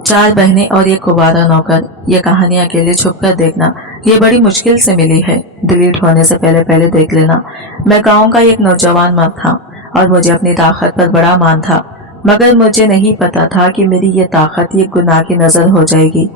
चार बहनें और एक कुंवारा नौकर, ये कहानी अकेले छुपकर देखना ये बड़ी मुश्किल से मिली है। डिलीट होने से पहले पहले देख लेना। मैं गांव का एक नौजवान मर्द था और मुझे अपनी ताकत पर बड़ा मान था, मगर मुझे नहीं पता था कि मेरी ये ताकत ये गुनाह की नजर हो जाएगी।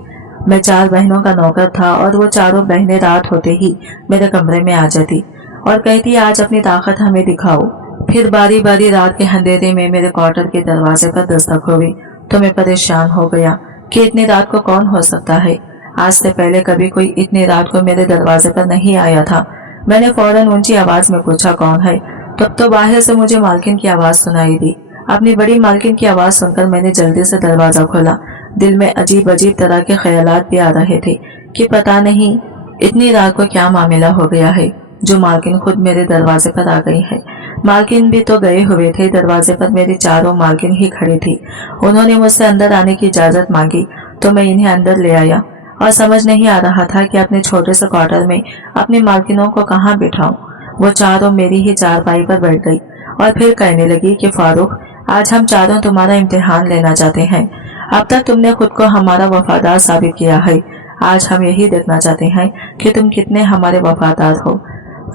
मैं चार बहनों का नौकर था और वो चारों बहनें रात होते ही मेरे कमरे में आ जाती और कहती आज अपनी ताकत हमें दिखाओ। फिर बारी बारी रात के अंधेरे में मेरे क्वार्टर के दरवाजे पर दस्तक हुई तो मैं परेशान हो गया कि इतनी रात को कौन हो सकता है। आज से पहले कभी कोई इतनी रात को मेरे दरवाजे पर नहीं आया था। मैंने फौरन ऊंची आवाज में पूछा कौन है। तब तो बाहर से मुझे मालकिन की आवाज सुनाई दी। अपनी बड़ी मालकिन की आवाज सुनकर मैंने जल्दी से दरवाजा खोला। दिल में अजीब अजीब तरह के ख्यालात भी आ रहे थे कि पता नहीं इतनी रात को क्या मामला हो गया है जो मालकिन खुद मेरे दरवाजे पर आ गई है। मालकिन भी तो गए हुए थे, दरवाजे पर मेरी चारों मालकिन ही खड़ी थी। उन्होंने मुझसे अंदर आने की इजाजत मांगी तो मैं इन्हें अंदर ले आया और समझ नहीं आ रहा था कि अपने छोटे से क्वार्टर में अपनी मालकिनों को कहाँ बिठाऊं। वो चारों मेरी ही चारपाई पर बैठ गई और फिर कहने लगी कि फारूक, आज हम चारों तुम्हारा इम्तिहान लेना चाहते हैं। अब तक तुमने खुद को हमारा वफादार साबित किया है, आज हम यही देखना चाहते हैं कि तुम कितने हमारे वफादार हो।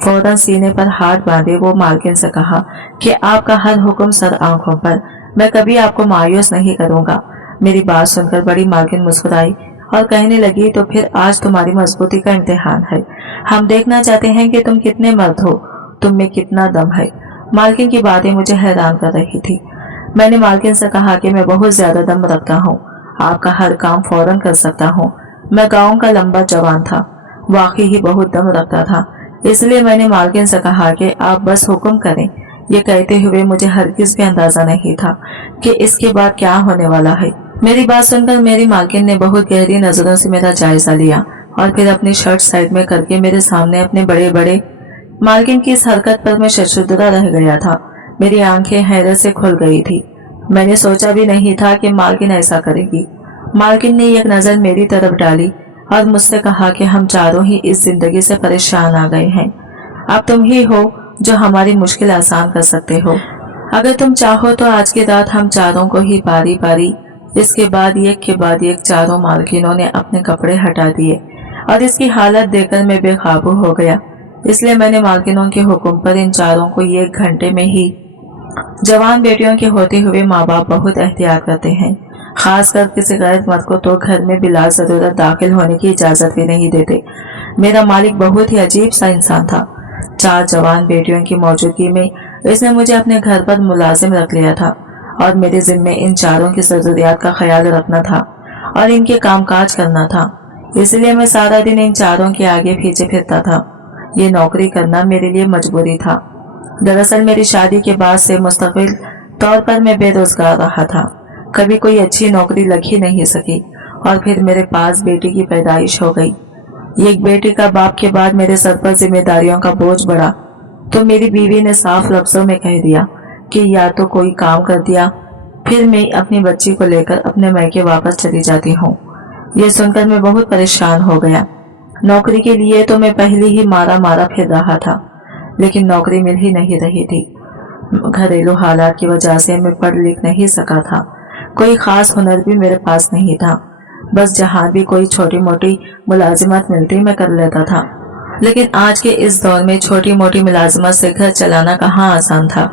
फौरन सीने पर हाथ बांधे वो मालकिन से कहा कि आपका हर हुक्म सर आंखों पर, मैं कभी आपको मायूस नहीं करूंगा। मेरी बात सुनकर बड़ी मालकिन मुस्कुराई और कहने लगी तो फिर आज तुम्हारी मजबूती का इम्तिहान है। हम देखना चाहते हैं कि तुम कितने मर्द हो, तुम में कितना दम है। मालकिन की बातें मुझे हैरान कर रही थी। मैंने मालकिन से कहा कि मैं बहुत ज्यादा दम रखता हूँ, आपका हर काम फौरन कर सकता हूँ। मैं गाँव का लंबा जवान था, वाकई ही बहुत दम रखता था, इसलिए मैंने मालकिन से कहा कि आप बस हुक्म करें। ये कहते हुए मुझे हरगिज भी अंदाजा नहीं था कि इसके बाद क्या होने वाला है। मेरी बात सुनकर मेरी मालकिन ने बहुत गहरी नजरों से मेरा जायजा लिया और फिर अपनी शर्ट साइड में करके मेरे सामने अपने बड़े बड़े। मालकिन की इस हरकत पर मैं शर्मशुदा रह गया था। मेरी आंखें हैरत से खुल गई थी। मैंने सोचा भी नहीं था कि मालकिन ऐसा करेगी। मालकिन ने एक नजर मेरी तरफ डाली और मुझसे कहा कि हम चारों ही इस जिंदगी से परेशान आ गए हैं। अब तुम ही हो जो हमारी मुश्किल आसान कर सकते हो। अगर तुम चाहो तो आज की रात हम चारों को ही बारी बारी। इसके बाद एक के बाद एक चारों मालकिनों ने अपने कपड़े हटा दिए और इसकी हालत देखकर मैं बेकाबू हो गया। इसलिए मैंने मालकिनों के हुक्म पर इन चारों को 1 घंटे में ही। जवान बेटियों के होते हुए माँ बाप बहुत एहतियात करते हैं, खासकर किसी गैर मर्द को तो घर में बिला जरूरत दाखिल होने की इजाजत भी नहीं देते। मेरा मालिक बहुत ही अजीब सा इंसान था। 4 जवान बेटियों की मौजूदगी में इसने मुझे अपने घर पर मुलाजिम रख लिया था और मेरे जिम्मे इन चारों की जरूरियात का ख्याल रखना था और इनके कामकाज करना था। इसलिए मैं सारा दिन इन चारों के आगे पीछे फिरता था। ये नौकरी करना मेरे लिए मजबूरी था। दरअसल मेरी शादी के बाद से मुस्तकिल तौर पर मैं बेरोजगार रहा था, कभी कोई अच्छी नौकरी लग ही नहीं सकी और फिर मेरे पास बेटी की पैदाइश हो गई। एक बेटी का बाप के बाद मेरे सर पर जिम्मेदारियों का बोझ बढ़ा तो मेरी बीवी ने साफ लफ्जों में कह दिया कि या तो कोई काम कर दिया, फिर मैं अपनी बच्ची को लेकर अपने मैके वापस चली जाती हूँ। ये सुनकर मैं बहुत परेशान हो गया। नौकरी के लिए तो मैं पहले ही मारा मारा फिर रहा था, लेकिन नौकरी मिल ही नहीं रही थी। घरेलू हालात की वजह से मैं पढ़ लिख नहीं सका था। कोई खास हुनर भी मेरे पास नहीं था। बस जहाँ भी कोई छोटी मोटी मुलाजिमत मिलती मैं कर लेता था। लेकिन आज के इस दौर में छोटी मोटी मुलाजिमत से घर चलाना कहाँ आसान था।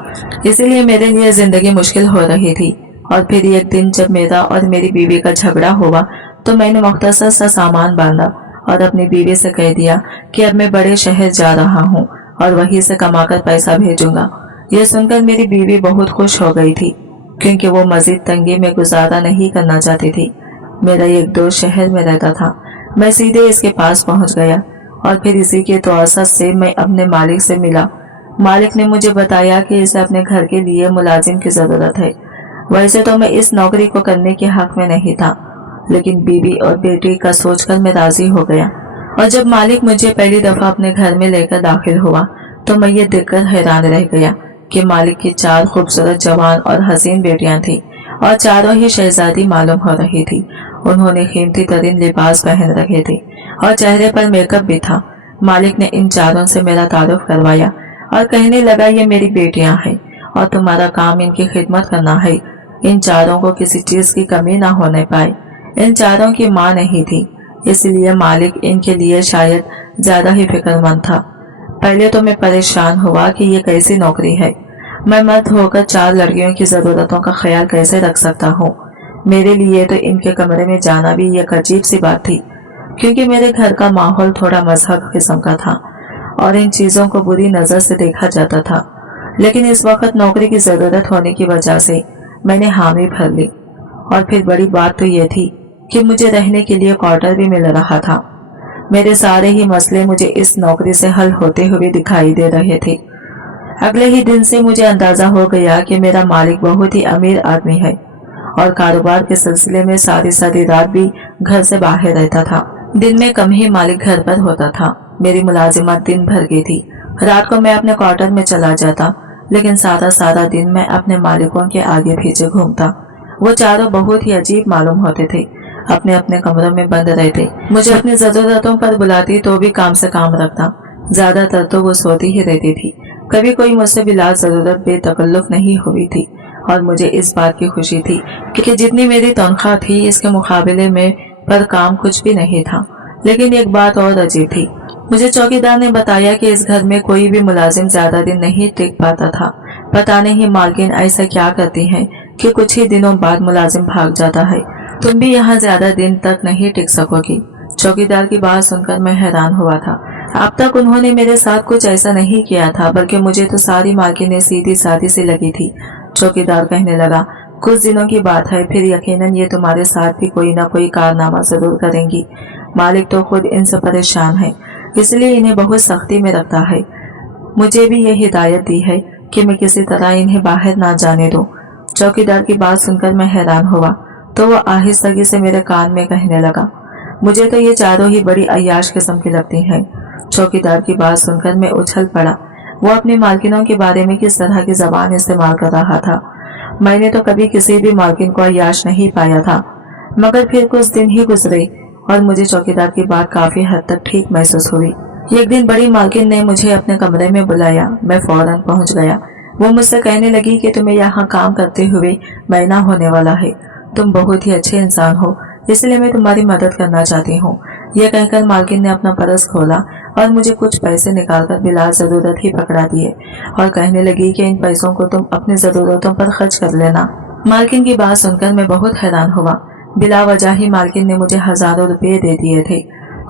इसीलिए मेरे लिए जिंदगी मुश्किल हो रही थी। और फिर एक दिन जब मेरा और मेरी बीवी का झगड़ा हुआ तो मैंने मुख्तसर सा सामान बांधा और अपनी बीवी से कह दिया कि अब मैं बड़े शहर जा रहा हूँ और वहीं से कमाकर पैसा भेजूंगा। यह सुनकर मेरी बीवी बहुत खुश हो गई थी, क्योंकि वो मजीद तंगी में गुजारा नहीं करना चाहती थी। मेरा एक दोस्त शहर में रहता था। मैं सीधे इसके पास पहुंच गया और फिर इसी के तौसत से मैं अपने मालिक से मिला। मालिक ने मुझे बताया कि इसे अपने घर के लिए मुलाजिम की जरूरत है। वैसे तो मैं इस नौकरी को करने के हक में नहीं था, लेकिन बीवी और बेटी का सोचकर मैं राजी हो गया। और जब मालिक मुझे पहली दफा अपने घर में लेकर दाखिल हुआ तो मैं ये देखकर हैरान रह गया कि मालिक की 4 खूबसूरत जवान और हसीन बेटियां थी और चारों ही शहजादी मालूम हो रही थी। उन्होंने कीमती तरीन लिबास पहन रखे थे और चेहरे पर मेकअप भी था। मालिक ने इन चारों से मेरा तारुफ करवाया और कहने लगा, ये मेरी बेटियां हैं और तुम्हारा काम इनकी खिदमत करना है। इन चारों को किसी चीज की कमी ना होने पाए। इन चारों की माँ नहीं थी, इसलिए मालिक इनके लिए शायद ज्यादा ही फिक्रमंद था। पहले तो मैं परेशान हुआ कि ये कैसी नौकरी है। मैं मर्द होकर 4 लड़कियों की जरूरतों का ख्याल कैसे रख सकता हूँ। मेरे लिए तो इनके कमरे में जाना भी एक अजीब सी बात थी, क्योंकि मेरे घर का माहौल थोड़ा मजहब किस्म का था और इन चीजों को बुरी नजर से देखा जाता था। लेकिन इस वक्त नौकरी की जरूरत होने की वजह से मैंने हामी भर ली। और फिर बड़ी बात तो ये थी कि मुझे रहने के लिए क्वार्टर भी मिल रहा था। मेरे सारे ही मसले मुझे इस नौकरी से हल होते हुए दिखाई दे रहे थे। अगले ही दिन से मुझे अंदाजा हो गया कि मेरा मालिक बहुत ही अमीर आदमी है और कारोबार के सिलसिले में सारी सारी रात भी घर से बाहर रहता था। दिन में कम ही मालिक घर पर होता था। मेरी मुलाजिमत दिन भर की थी। रात को मैं अपने क्वार्टर में चला जाता, लेकिन सारा सारा दिन मैं अपने मालिकों के आगे पीछे घूमता। वो चारों बहुत ही अजीब मालूम होते थे, अपने अपने कमरों में बंद रहते। मुझे अपनी जरूरतों पर बुलाती तो भी काम से काम रखता। ज्यादातर तो वो सोती ही रहती थी। कभी कोई मुझसे बिला जरूरत बेतकल्लुफ नहीं हुई थी और मुझे इस बात की खुशी थी कि जितनी मेरी तनख्वाह थी इसके मुकाबले में पर काम कुछ भी नहीं था। लेकिन एक बात और अजीब थी। मुझे चौकीदार ने बताया कि इस घर में कोई भी मुलाजिम ज्यादा दिन नहीं टिक पाता था। पता नहीं मालकिन ऐसा क्या करती है कि कुछ ही दिनों बाद मुलाजिम भाग जाता है। तुम भी यहाँ ज्यादा दिन तक नहीं टिक सकोगी। चौकीदार की बात सुनकर मैं हैरान हुआ था। अब तक उन्होंने मेरे साथ कुछ ऐसा नहीं किया था, बल्कि मुझे तो सारी मालकिनें सीधी सादी सी लगी थी। चौकीदार कहने लगा, कुछ दिनों की बात है, फिर यकीनन ये तुम्हारे साथ भी कोई ना कोई कारनामा जरूर करेंगी। मालिक तो खुद इनसे परेशान है, इसलिए इन्हें बहुत सख्ती में रखता है। मुझे भी ये हिदायत दी है कि मैं किसी तरह इन्हें बाहर ना जाने दूं। चौकीदार की बात सुनकर मैं हैरान हुआ तो वो आहिस्तगी से मेरे कान में कहने लगा, मुझे तो ये चारों ही बड़ी अय्याश किस्म की लगती हैं। चौकीदार की बात सुनकर मैं उछल पड़ा। वो अपनी मालकिनों के बारे में किस तरह की जबान इस्तेमाल कर रहा था। मैंने तो कभी किसी भी मालकिन को अय्याश नहीं पाया था। मगर फिर कुछ दिन ही गुजरे और मुझे चौकीदार की बात काफी हद तक ठीक महसूस हुई। एक दिन बड़ी मालकिन ने मुझे अपने कमरे में बुलाया। मैं फौरन पहुंच गया। वो मुझसे कहने लगी कि तुम्हें यहाँ काम करते हुए महीना होने वाला है। तुम बहुत ही अच्छे इंसान हो, इसलिए मैं तुम्हारी मदद करना चाहती हूँ। यह कहकर मालकिन ने अपना पर्स खोला और मुझे कुछ पैसे निकालकर बिला जरूरत ही पकड़ा दिए और कहने लगी कि इन पैसों को तुम अपनी जरूरतों पर खर्च कर लेना। मालकिन की बात सुनकर मैं बहुत हैरान हुआ। बिला वजह ही मालकिन ने मुझे हजारों रुपये दे दिए थे।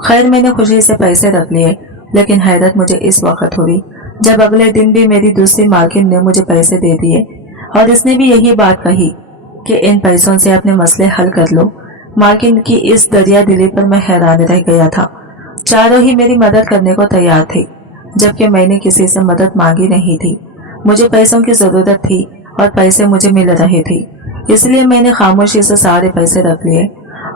खैर, मैंने खुशी से पैसे रख लिए, लेकिन हैरत मुझे इस वक्त हुई जब अगले दिन भी मेरी दूसरी मालकिन ने मुझे पैसे दे दिए और इसने भी यही बात कही कि इन पैसों से अपने मसले हल कर लो। मालकिन की इस दरिया दिली पर मैं हैरान रह गया था। चारों ही मेरी मदद करने को तैयार थे, जबकि मैंने किसी से मदद मांगी नहीं थी। मुझे पैसों की जरूरत थी और पैसे मुझे मिल रहे थे, इसलिए मैंने खामोशी से सारे पैसे रख लिए।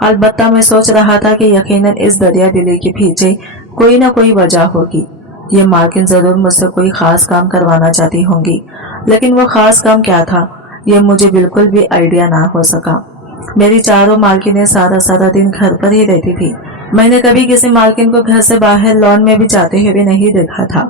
अलबत्ता मैं सोच रहा था कि यकीनन इस दरिया दिली के पीछे कोई ना कोई वजह होगी। ये मालकिन जरूर मुझसे कोई खास काम करवाना चाहती होंगी, लेकिन वो खास काम क्या था ये मुझे बिल्कुल भी आइडिया ना हो सका। मेरी चारों मालकिनें सारा सारा दिन घर पर ही रहती थी। मैंने कभी किसी मालकिन को घर से बाहर लॉन में भी जाते हुए नहीं देखा था।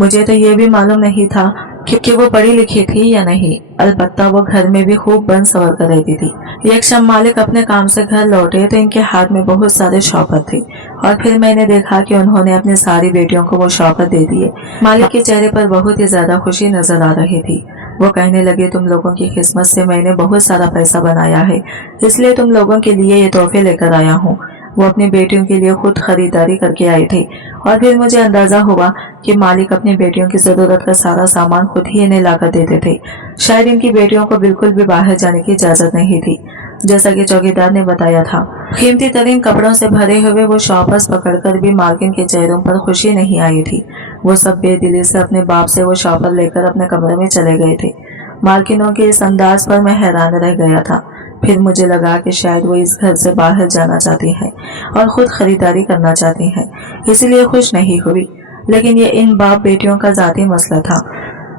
मुझे तो ये भी मालूम नहीं था कि वो पढ़ी लिखी थी या नहीं। अलबत्ता वो घर में भी खूब बन सवर कर रहती थी। एक शाम मालिक अपने काम से घर लौटे तो इनके हाथ में बहुत सारे शौकत थे और फिर मैंने देखा कि उन्होंने अपनी सारी बेटियों को वो शौकत दे दिए। मालिक के चेहरे पर बहुत ही ज्यादा खुशी नजर आ रही थी। वो कहने लगे, तुम लोगों की किस्मत से मैंने बहुत सारा पैसा बनाया है, इसलिए तुम लोगों के लिए ये तोहफे लेकर आया हूँ। वो अपनी बेटियों के लिए खुद खरीदारी करके आए थे और फिर मुझे अंदाजा हुआ कि मालिक अपनी बेटियों की जरूरत का सारा सामान खुद ही इन्हें लाकर देते थे। शायद इनकी बेटियों को बिल्कुल भी बाहर जाने की इजाजत नहीं थी, जैसा कि चौकीदार ने बताया था। कीमती तरीन कपड़ों से भरे हुए वो शॉपर्स पकड़कर भी मालकिन के चेहरों पर खुशी नहीं आई थी। वो सब बेदिली से अपने बाप से वो शॉपर लेकर अपने कमरे में चले गए थे। मालकिनों के इस अंदाज पर मैं हैरान रह गया था। फिर मुझे लगा कि शायद वो इस घर से बाहर जाना चाहती हैं और खुद खरीदारी करना चाहती हैं, इसलिए खुश नहीं हुई। लेकिन ये इन बाप बेटियों का जाती मसला था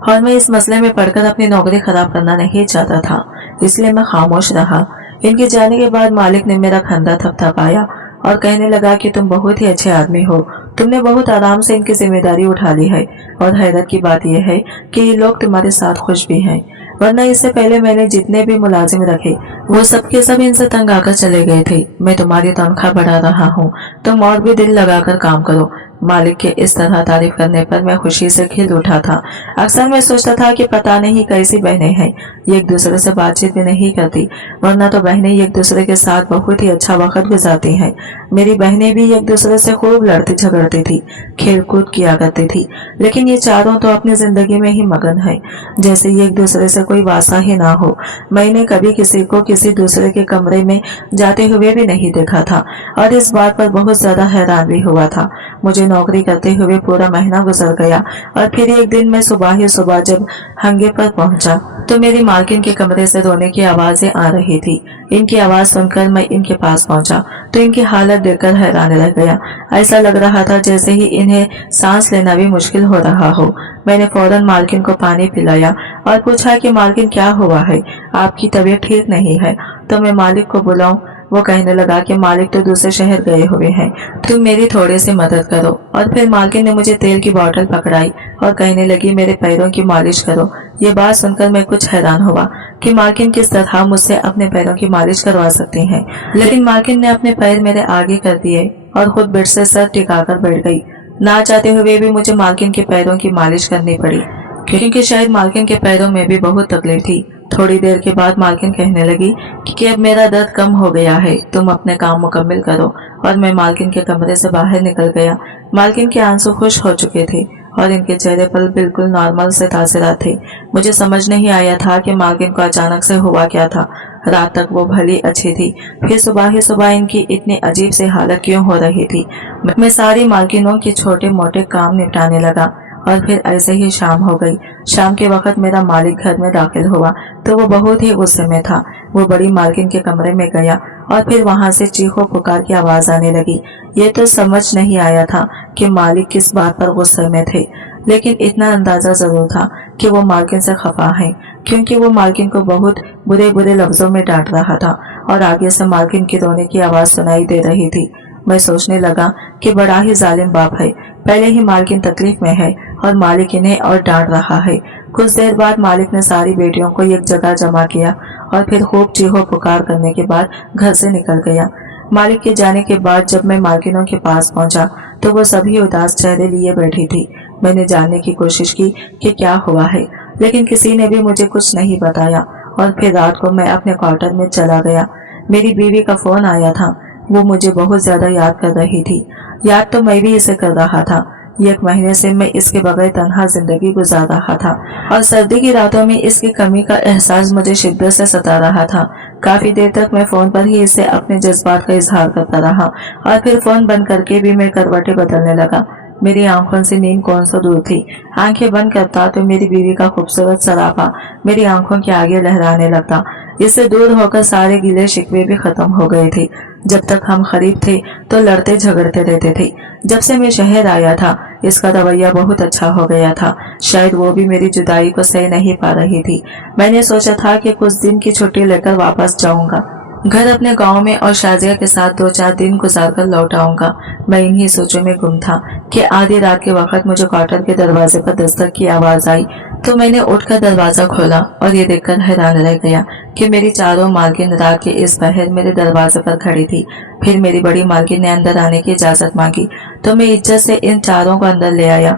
और मैं इस मसले में पढ़कर अपनी नौकरी खराब करना नहीं चाहता था, इसलिए मैं खामोश रहा। इनके जाने के बाद मालिक ने मेरा कंधा थपथपाया और कहने लगा कि तुम बहुत ही अच्छे आदमी हो, तुमने बहुत आराम से इनकी जिम्मेदारी उठा ली है और हैरत की बात यह है कि ये लोग तुम्हारे साथ खुश भी हैं। वरना इससे पहले मैंने जितने भी मुलाजिम रखे वो सब के सब इनसे तंग आकर चले गए थे। मैं तुम्हारी तनख्वाह बढ़ा रहा हूँ, तुम और भी दिल लगाकर काम करो। मालिक के इस तरह तारीफ करने पर मैं खुशी से खिल उठा था। अक्सर मैं सोचता था कि पता नहीं कैसी बहनें हैं, ये एक दूसरे से बातचीत भी नहीं करती, वरना तो बहनें एक दूसरे के साथ बहुत ही अच्छा वक्त गुजारती हैं। मेरी बहनें भी एक दूसरे से खूब लड़ती झगड़ती थी, खेल कूद किया करती थी, लेकिन ये चारों तो अपनी जिंदगी में ही मगन है, जैसे ये एक दूसरे से कोई वास्ता ही ना हो। मैंने कभी किसी को किसी दूसरे के कमरे में जाते हुए भी नहीं देखा था और इस बात पर बहुत ज्यादा हैरान भी हुआ था। मुझे नौकरी करते हुए पूरा महीना गुजर गया और फिर एक दिन मैं सुबह ही सुबह जब हंगे पर पहुंचा तो मेरी मालकिन के कमरे से रोने की आवाजें आ रही थी। इनकी आवाज सुनकर मैं इनके पास पहुंचा तो इनकी हालत देखकर हैरान रह गया। ऐसा लग रहा था जैसे ही इन्हें सांस लेना भी मुश्किल हो रहा हो। मैंने फौरन मालकिन को पानी पिलाया और पूछा कि मालकिन क्या हुआ है, आपकी तबीयत ठीक नहीं है तो मैं मालिक को बुलाऊं। वो कहने लगा कि मालिक तो दूसरे शहर गए हुए हैं, तुम मेरी थोड़ी सी मदद करो। और फिर मालकिन ने मुझे तेल की बोतल पकड़ाई और कहने लगी मेरे पैरों की मालिश करो। ये बात सुनकर मैं कुछ हैरान हुआ कि मालकिन किस तरह मुझसे अपने पैरों की मालिश करवा सकती हैं, लेकिन मालकिन ने अपने पैर मेरे आगे कर दिए और खुद बेड से सर टिकाकर बैठ गई। ना चाहते हुए भी मुझे मालकिन के पैरों की मालिश करनी पड़ी, क्योंकि शायद मालकिन के पैरों में भी बहुत तकलीफ थी। थोड़ी देर के बाद मालकिन कहने लगी कि अब मेरा दर्द कम हो गया है, तुम अपने काम मुकम्मल करो। और मैं मालकिन के कमरे से बाहर निकल गया। मालकिन के आंसू खुश हो चुके थे और इनके चेहरे पर बिल्कुल नॉर्मल से तासरात थे। मुझे समझ नहीं आया था कि मालकिन को अचानक से हुआ क्या था। रात तक वो भली अच्छी थी, फिर सुबह ही सुबह इनकी इतनी अजीब सी हालत क्यों हो रही थी। मैं सारी मालकिनों के छोटे मोटे काम निपटाने लगा और फिर ऐसे ही शाम हो गई। शाम के वक्त मेरा मालिक घर में दाखिल हुआ तो वो बहुत ही गुस्से में था। वो बड़ी मालकिन के कमरे में गया और फिर वहां से चीखों पुकार की आवाज आने लगी। ये तो समझ नहीं आया था कि मालिक किस बात पर गुस्से में थे, लेकिन इतना अंदाजा जरूर था कि वो मालकिन से खफा है, क्योंकि वो मालकिन को बहुत बुरे बुरे लफ्जों में डांट रहा था और आगे से मालकिन की रोने की आवाज सुनाई दे रही थी। मैं सोचने लगा कि बड़ा ही जालिम बाप है, पहले ही मालकिन तकलीफ में है और मालिक इन्हें और डांट रहा है। कुछ देर बाद मालिक ने सारी बेटियों को एक जगह जमा किया और फिर खूब चीखों पुकार करने के बाद घर से निकल गया। मालिक के जाने के बाद जब मैं मालकिनों के पास पहुंचा तो वो सभी उदास चेहरे लिए बैठी थी। मैंने जानने की कोशिश की कि क्या हुआ है, लेकिन किसी ने भी मुझे कुछ नहीं बताया और फिर रात को मैं अपने क्वार्टर में चला गया। मेरी बीवी का फोन आया था, वो मुझे बहुत ज्यादा याद कर रही थी। याद तो मैं भी इसे कर रहा था। 1 महीने से मैं इसके बगैर तन्हा जिंदगी गुजार रहा था और सर्दी की रातों में इसकी कमी का एहसास मुझे शिद्दत से सता रहा था। काफी देर तक मैं फोन पर ही इससे अपने जज्बात का इजहार करता रहा और फिर फोन बंद करके भी मैं करवटें बदलने लगा। मेरी आंखों से नींद कौन सा दूर थी। आंखें बंद करता तो मेरी बीवी का खूबसूरत सरापा मेरी आंखों के आगे लहराने लगता। इससे दूर होकर सारे गिले शिकवे भी खत्म हो गए थे। जब तक हम करीब थे तो लड़ते झगड़ते रहते थे। जब से मैं शहर आया था इसका रवैया बहुत अच्छा हो गया था। शायद वो भी मेरी जुदाई को सह नहीं पा रही थी। मैंने सोचा था कि कुछ दिन की छुट्टी लेकर वापस जाऊंगा घर अपने गांव में और शाजिया के साथ 2-4 दिन गुजार कर लौट आऊंगा। मैं इन्हीं सोचों में गुम था कि आधी रात के वक्त मुझे क्वार्टर के दरवाजे पर दस्तक की आवाज आई तो मैंने उठकर दरवाजा खोला और ये देखकर हैरान रह गया कि मेरी चारों मालकिन रात के इस पहर मेरे दरवाजे पर खड़ी थी। फिर मेरी बड़ी मालकिन ने अंदर आने की इजाजत मांगी तो मैं इज्जत से इन चारों को अंदर ले आया।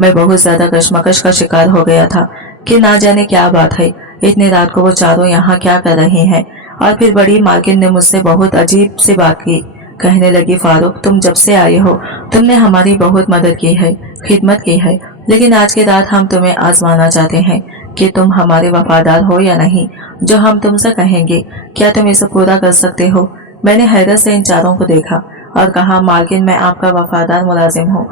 मैं बहुत ज्यादा कशमकश का शिकार हो गया था कि ना जाने क्या बात है, इतनी रात को वो चारों यहाँ क्या कर रहे हैं। और फिर बड़ी मालकिन ने मुझसे बहुत अजीब सी बात की। कहने लगी, फारूक तुम जब से आए हो तुमने हमारी बहुत मदद की है, खिदमत की है, लेकिन आज की रात हम तुम्हें आजमाना चाहते हैं कि तुम हमारे वफादार हो या नहीं। जो हम तुमसे कहेंगे क्या तुम इसे पूरा कर सकते हो। मैंने हैरत से इन चारों को देखा और कहा, मालकिन मैं आपका वफादार मुलाजिम हूँ।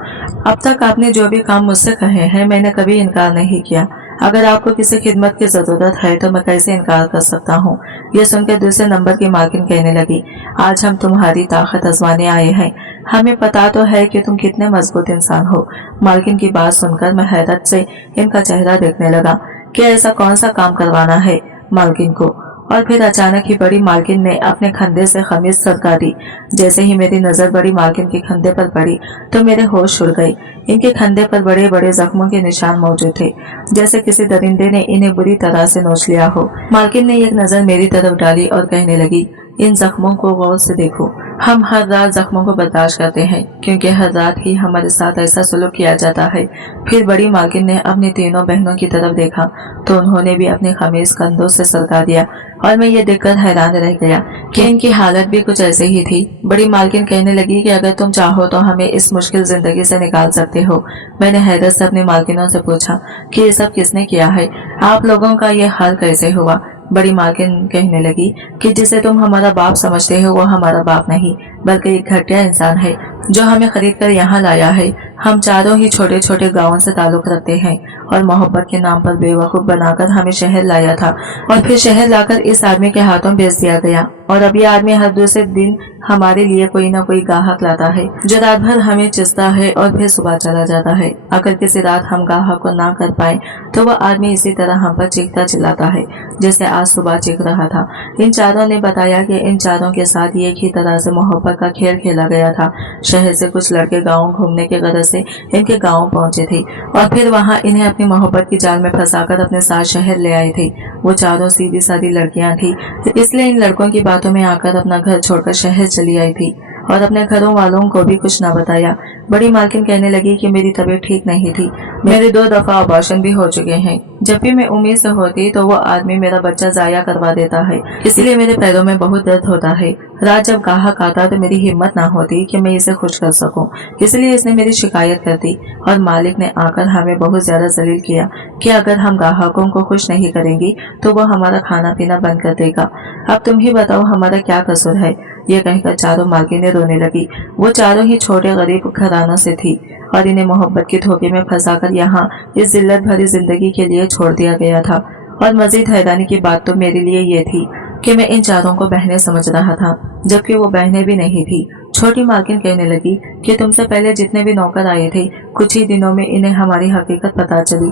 अब तक आपने जो भी काम मुझसे कहे हैं मैंने कभी इनकार नहीं किया। अगर आपको किसी खिदमत की जरूरत है तो मैं कैसे इनकार कर सकता हूँ। यह सुनकर दूसरे नंबर की मालकिन कहने लगी, आज हम तुम्हारी ताकत आजमाने आए हैं। हमें पता तो है कि तुम कितने मजबूत इंसान हो। मालकिन की बात सुनकर मैं हैरत से इनका चेहरा देखने लगा कि ऐसा कौन सा काम करवाना है मालकिन को। और फिर अचानक ही बड़ी मालकिन ने अपने खंधे से खमीज सरका दी। जैसे ही मेरी नजर बड़ी मालकिन के खंधे पर पड़ी तो मेरे होश उड़ गए। इनके खंधे पर बड़े बड़े जख्मों के निशान मौजूद थे, जैसे किसी दरिंदे ने इन्हें बुरी तरह से नोच लिया हो। मालकिन ने एक नजर मेरी तरफ डाली और कहने लगी, इन जख्मों को गौर से देखो। हम हर रात जख्मों को बर्दाश्त करते हैं क्योंकि हर रात ही हमारे साथ ऐसा सुलूक किया जाता है। फिर बड़ी मालकिन ने अपनी तीनों बहनों की तरफ देखा तो उन्होंने भी अपनी खमीज कंधों से सरका दिया और मैं ये देखकर हैरान रह गया कि इनकी हालत भी कुछ ऐसे ही थी। बड़ी मालकिन कहने लगी कि अगर तुम चाहो तो हमें इस मुश्किल जिंदगी से निकाल सकते हो। मैंने हैरत से अपनी मालकिनों से पूछा कि ये सब किसने किया है, आप लोगों का ये हाल कैसे हुआ। बड़ी मालकिन कहने लगी कि जिसे तुम हमारा बाप समझते हो वो हमारा बाप नहीं बल्कि एक घटिया इंसान है जो हमें खरीद कर यहाँ लाया है। हम चारों ही छोटे छोटे गांवों से ताल्लुक रखते हैं और मोहब्बत के नाम पर बेवकूफ बनाकर हमें शहर लाया था और फिर शहर लाकर इस आदमी के हाथों बेच दिया गया। और अब ये आदमी हर दूसरे दिन हमारे लिए कोई न कोई ग्राहक लाता है जो रात भर हमें चिस्ता है और फिर सुबह चला जाता है। अगर किसी रात हम ग्राहक को ना कर पाए तो वह आदमी इसी तरह हम पर चीखता चिल्लाता है जैसे आज सुबह चीख रहा था। इन चारों ने बताया कि इन चारों के साथ एक ही तरह से मोहब्बत का खेल खेला गया था। शहर से कुछ लड़के गाँव घूमने के गरज से इनके गाँव पहुंचे थे और फिर वहाँ इन्हें अपनी मोहब्बत की जाल में फंसाकर अपने साथ शहर ले आए थे। वो चारों सीधी सादी लड़कियां थी, इसलिए इन लड़कों की बातों में आकर अपना घर छोड़कर शहर चली आई थी और अपने घरों वालों को भी कुछ न बताया। बड़ी मालकिन कहने लगी कि मेरी तबीयत ठीक नहीं थी, मेरे 2 दफा ऑपरेशन भी हो चुके हैं। जब भी मैं उम्मीद से होती तो वो आदमी मेरा बच्चा जाया करवा देता है, इसलिए मेरे पैरों में बहुत दर्द होता है। रात जब ग्राहक आता तो मेरी हिम्मत ना होती कि मैं इसे खुश कर सकूं, इसलिए इसने मेरी शिकायत कर दी और मालिक ने आकर हमें बहुत ज्यादा जलील किया कि अगर हम ग्राहकों को खुश नहीं करेंगी तो वो हमारा खाना पीना बंद कर देगा। अब तुम ही बताओ हमारा क्या कसूर है। ये कहकर चारों मालकिनें रोने लगी। वो चारों ही छोटे गरीब घरानों से थी और इन्हें मोहब्बत के धोखे में फंसाकर यहाँ इस जिल्लत भरी जिंदगी के लिए छोड़ दिया गया था। और मजीद हैरानी की बात तो मेरे लिए ये थी कि मैं इन चारों को बहनें समझ रहा था जबकि वो बहनें भी नहीं थी। छोटी मालकिन कहने लगी कि तुमसे पहले जितने भी नौकर आए थे कुछ ही दिनों में इन्हें हमारी हकीकत पता चली।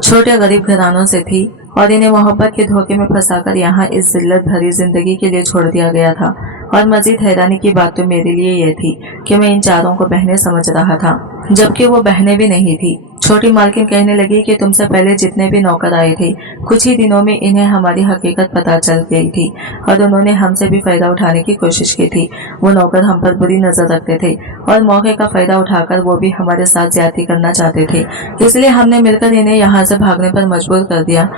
छोटे गरीब घरानों से थी और इन्हें मोहब्बत के धोखे में फंसाकर यहाँ इस जिल्लत भरी जिंदगी के लिए छोड़ दिया गया था। और मजीद हैरानी की बात तो मेरे लिए ये थी कि मैं इन चारों को बहनें समझ रहा था जबकि वो बहनें भी नहीं थी। छोटी मालकिन कहने लगी कि तुमसे पहले जितने भी नौकर आए थे कुछ ही दिनों में इन्हें हमारी हकीकत पता चल गई थी और उन्होंने हमसे भी फायदा उठाने की कोशिश की थी। वो नौकर हम पर बुरी नजर रखते थे और मौके का फायदा उठाकर वो भी हमारे साथ ज्यादती करना चाहते थे, इसलिए हमने मिलकर इन्हें यहाँ से भागने पर मजबूर कर दिया।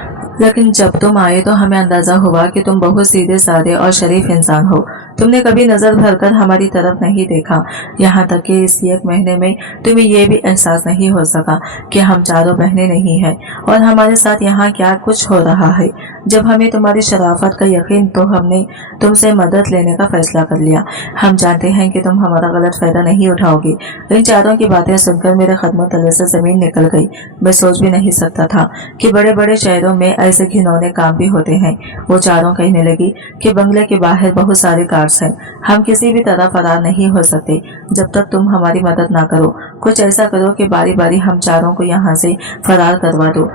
लेकिन जब तुम आए तो हमें अंदाजा हुआ कि तुम बहुत सीधे साधे और शरीफ इंसान हो। तुमने कभी नजर भरकर हमारी तरफ नहीं देखा, यहाँ तक कि इस 1 महीने में तुम्हें ये भी एहसास नहीं हो सका कि हम चारों बहनें नहीं हैं और हमारे साथ यहाँ क्या कुछ हो रहा है। जब हमें तुम्हारी शराफत का यकीन तो हमने तुमसे मदद लेने का फैसला कर लिया। हम जानते हैं कि तुम हमारा गलत फायदा नहीं उठाओगे। इन चारों की बातें सुनकर मेरे कदमों तले से जमीन निकल गई। मैं सोच भी नहीं सकता था कि बड़े बड़े शहरों में ऐसे घिनौने काम भी होते हैं। वो चारों कहने लगी कि बंगले के बाहर बहुत सारे गार्ड्स हैं, हम किसी भी तरह फरार नहीं हो सकते जब तक तुम हमारी मदद ना करो। कुछ ऐसा करो कि बारी बारी हम चारों को यहाँ से फरार करवा दो।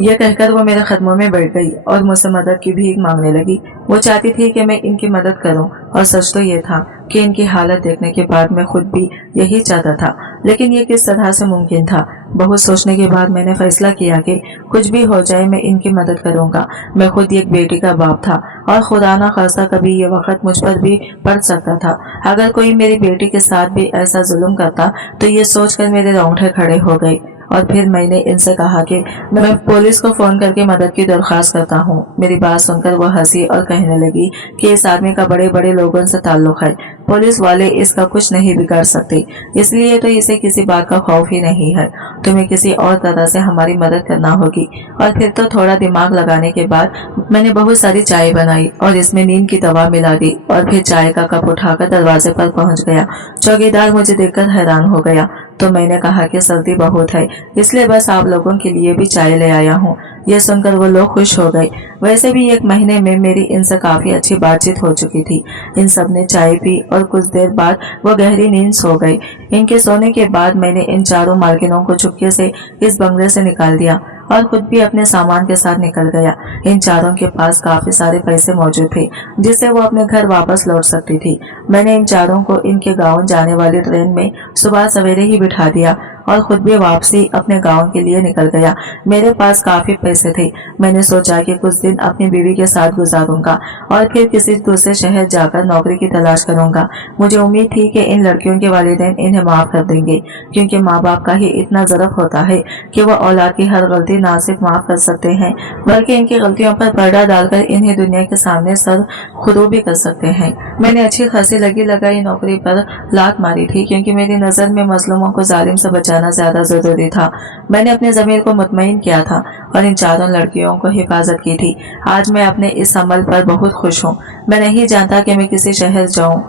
यह कहकर वो मेरे कदमों में बैठ गई और मुझसे मदद की भीख मांगने लगी। वो चाहती थी कि मैं इनकी मदद करूं और सच तो ये था कि इनकी हालत देखने के बाद मैं खुद भी यही चाहता था, लेकिन ये किस तरह से मुमकिन था। बहुत सोचने के बाद मैंने फैसला किया कि कुछ भी हो जाए मैं इनकी मदद करूंगा। मैं खुद एक बेटी का बाप था और खुदा ना खास्ता कभी ये वक्त मुझ पर भी पड़ सकता था। अगर कोई मेरी बेटी के साथ भी ऐसा जुल्म करता तो ये सोचकर मेरे रोंगटे खड़े हो गए। और फिर मैंने इनसे कहा कि मैं पुलिस को फोन करके मदद की दरख्वास्त करता हूँ। मेरी बात सुनकर वो हंसी और कहने लगी कि इस आदमी का बड़े बड़े लोगों से ताल्लुक है, पुलिस वाले इसका कुछ नहीं बिगाड़ सकते, इसलिए तो इसे किसी बात का खौफ ही नहीं है। तुम्हें किसी और तरह से हमारी मदद करना होगी। और फिर तो थोड़ा दिमाग लगाने के बाद मैंने बहुत सारी चाय बनाई और इसमें नींद की दवा मिला दी और फिर चाय का कप उठाकर दरवाजे पर पहुंच गया। चौकीदार मुझे देखकर हैरान हो गया तो मैंने कहा कि सर्दी बहुत है, इसलिए बस आप लोगों के लिए भी चाय ले आया हूँ। यह सुनकर वो लोग खुश हो गए। वैसे भी 1 महीने में मेरी इनसे काफी अच्छी बातचीत हो चुकी थी। इन सब ने चाय पी और कुछ देर बाद वो गहरी नींद सो गए। इनके सोने के बाद मैंने इन चारों मालकिनों को चुपके से इस बंगले से निकाल दिया और खुद भी अपने सामान के साथ निकल गया। इन चारों के पास काफी सारे पैसे मौजूद थे जिससे वो अपने घर वापस लौट सकती थी। मैंने इन चारों को इनके गाँव जाने वाली ट्रेन में सुबह सवेरे ही बिठा दिया और खुद भी वापसी अपने गांव के लिए निकल गया। मेरे पास काफी पैसे थे। मैंने सोचा कि कुछ दिन अपनी बीवी के साथ गुजारूंगा और फिर किसी दूसरे शहर जाकर नौकरी की तलाश करूंगा। मुझे उम्मीद थी कि इन लड़कियों के वालिदैन इन्हें माफ कर देंगे, क्योंकि माँ बाप का ही इतना ज़रफ होता है कि वह औलाद की हर गलती ना सिर्फ माफ कर सकते हैं बल्कि इनकी गलतियों पर पर्दा डालकर इन्हें दुनिया के सामने सर खुदो भी कर सकते हैं। मैंने अच्छी खासी लगी लगाई नौकरी पर लात मारी थी, क्योंकि मेरी नज़र में मजलूमों को जालिम से बचाना ज्यादा जरूरी था। मैंने अपने ज़मीर को मुतमईन किया था और इन चारों लड़कियों को हिफाजत की थी। आज मैं अपने इस अमल पर बहुत खुश हूँ। मैं नहीं जानता कि मैं किसी शहर जाऊँ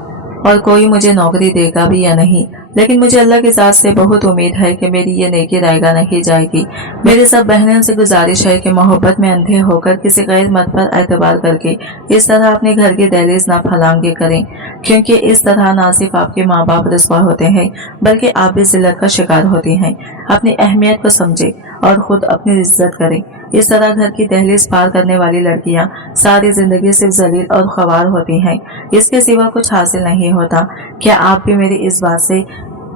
और कोई मुझे नौकरी देगा भी या नहीं, लेकिन मुझे अल्लाह की ज़ात से बहुत उम्मीद है कि मेरी ये नेकी रायगा नहीं जाएगी। मेरी सब बहनों से गुजारिश है कि मोहब्बत में अंधे होकर किसी गैर मत पर एतबार करके इस तरह अपने घर की दहलीज ना फलांगे करें, क्योंकि इस तरह ना सिर्फ आपके माँ बाप रुसवा होते हैं बल्कि आप भी जिल्लत का शिकार होती हैं। अपनी अहमियत को समझे और खुद अपनी इज्जत करें। इस तरह घर की दहलीज पार करने वाली लड़कियां सारी जिंदगी सिर्फ जलील और ख्वार होती हैं, इसके सिवा कुछ हासिल नहीं होता। क्या आप भी मेरी इस बात से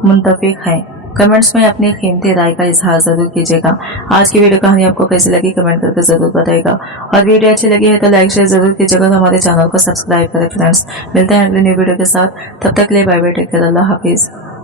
मुत्तफिक हैं? कमेंट्स में अपनी कीमती राय का इजहार जरूर कीजिएगा। आज की वीडियो कहानी आपको कैसी लगी कमेंट करके जरूर बताइएगा, और वीडियो अच्छी लगी है तो लाइक शेयर जरूर कीजिएगा। तो हमारे चैनल को सब्सक्राइब करें फ्रेंड्स। मिलते हैं अगली न्यू वीडियो के साथ, तब तक के लिए बाय बाय, टेक केयर, अल्लाह हाफिज।